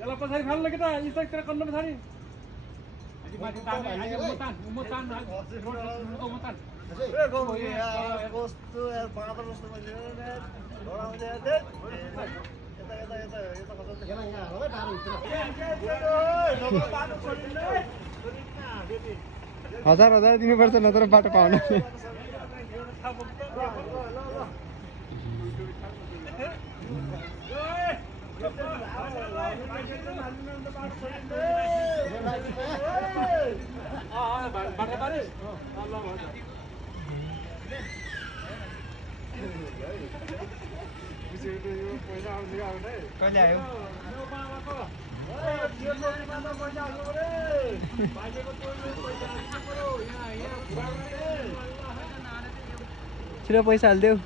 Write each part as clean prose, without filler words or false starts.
Yalah pasari khal lagi ta, isa kira kandam pasari. हजार दिनुपर्छ नत्र बाटो पाउनु कहिले आयो छिटो पैसा हालिदेऊ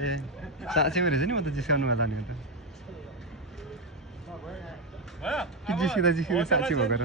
ए साँच्चै रहेछ नि म त जिस्काउनु होला नि त जिस्किँदा साँच्ची भएको र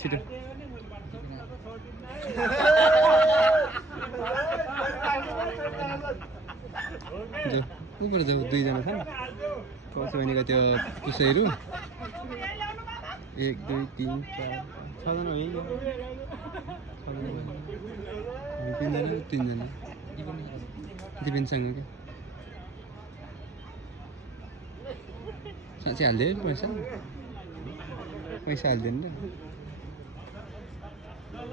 छिटो ऊपर जाऊ दुईजना छन् कसो भनेको त्यो पुसैहरू 1 2 3 4 6जना हो यही 6जना तिनजना दिपेनसँग क्या साँच्चै हालिदियो पैसा हालिदियो नि त